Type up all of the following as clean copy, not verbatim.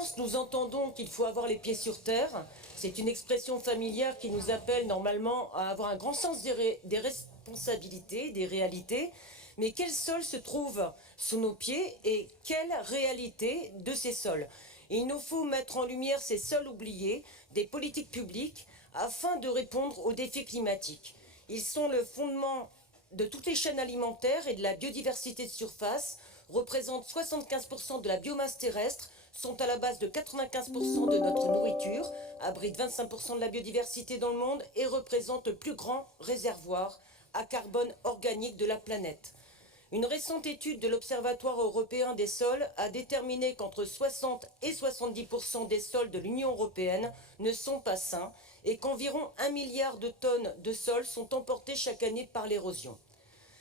France, nous entendons qu'il faut avoir les pieds sur terre. C'est une expression familière qui nous appelle normalement à avoir un grand sens des responsabilités, des réalités. Mais quel sol se trouve sous nos pieds et quelle réalité de ces sols? Il nous faut mettre en lumière ces sols oubliés des politiques publiques afin de répondre aux défis climatiques. Ils sont le fondement de toutes les chaînes alimentaires et de la biodiversité de surface, représentent 75% de la biomasse terrestre, sont à la base de 95% de notre nourriture, abritent 25% de la biodiversité dans le monde et représentent le plus grand réservoir à carbone organique de la planète. Une récente étude de l'Observatoire européen des sols a déterminé qu'entre 60 et 70% des sols de l'Union européenne ne sont pas sains et qu'environ 1 milliard de tonnes de sols sont emportées chaque année par l'érosion.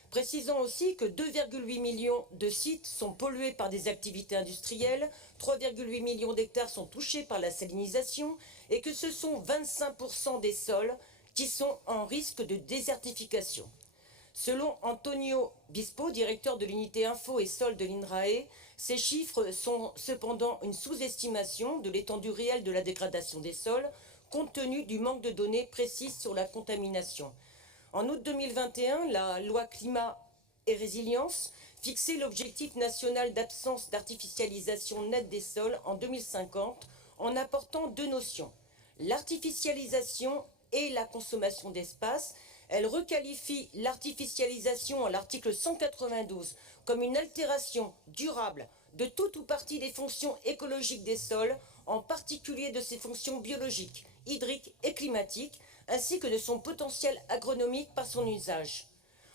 Précisons aussi que 2,8 millions de sites sont pollués par des activités industrielles, 3,8 millions d'hectares sont touchés par la salinisation et que ce sont 25% des sols qui sont en risque de désertification. Selon Antonio Bispo, directeur de l'unité Info et Sol de l'INRAE, ces chiffres sont cependant une sous-estimation de l'étendue réelle de la dégradation des sols, compte tenu du manque de données précises sur la contamination. En août 2021, la loi Climat et Résilience fixait l'objectif national d'absence d'artificialisation nette des sols en 2050 en apportant deux notions, l'artificialisation et la consommation d'espace. Elle requalifie l'artificialisation à l'article 192 comme une altération durable de toute ou partie des fonctions écologiques des sols, en particulier de ses fonctions biologiques, hydriques et climatiques, ainsi que de son potentiel agronomique par son usage.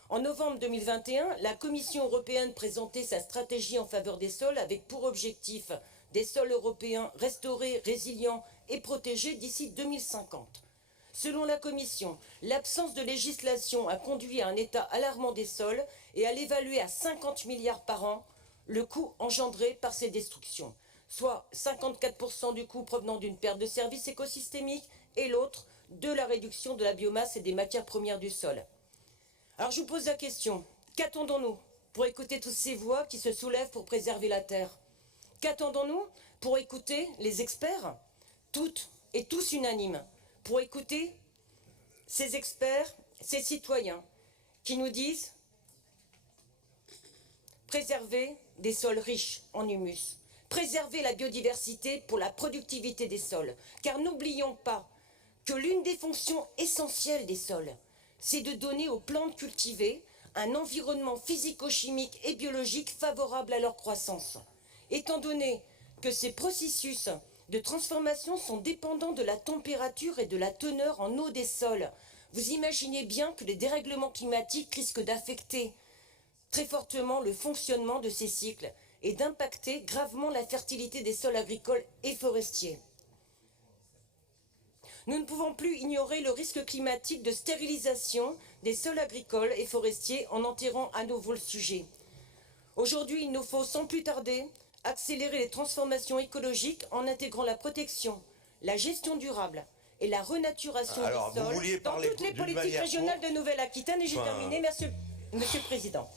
En novembre 2021, la Commission européenne présentait sa stratégie en faveur des sols avec pour objectif des sols européens restaurés, résilients et protégés d'ici 2050. Selon la Commission, l'absence de législation a conduit à un état alarmant des sols et à l'évaluer à 50 milliards par an le coût engendré par ces destructions, soit 54% du coût provenant d'une perte de services écosystémiques et l'autre de la réduction de la biomasse et des matières premières du sol. Alors je vous pose la question, qu'attendons-nous pour écouter toutes ces voix qui se soulèvent pour préserver la Terre? Qu'attendons-nous pour écouter les experts, toutes et tous unanimes, pour écouter ces experts, ces citoyens qui nous disent préserver des sols riches en humus, préserver la biodiversité pour la productivité des sols, car n'oublions pas que l'une des fonctions essentielles des sols, c'est de donner aux plantes cultivées un environnement physico-chimique et biologique favorable à leur croissance. Étant donné que ces processus de transformation sont dépendants de la température et de la teneur en eau des sols, vous imaginez bien que les dérèglements climatiques risquent d'affecter très fortement le fonctionnement de ces cycles et d'impacter gravement la fertilité des sols agricoles et forestiers. Nous ne pouvons plus ignorer le risque climatique de stérilisation des sols agricoles et forestiers en enterrant à nouveau le sujet. Aujourd'hui, il nous faut sans plus tarder accélérer les transformations écologiques en intégrant la protection, la gestion durable et la renaturation des sols dans toutes les politiques régionales de Nouvelle-Aquitaine. Et j'ai terminé, merci, Monsieur le Président.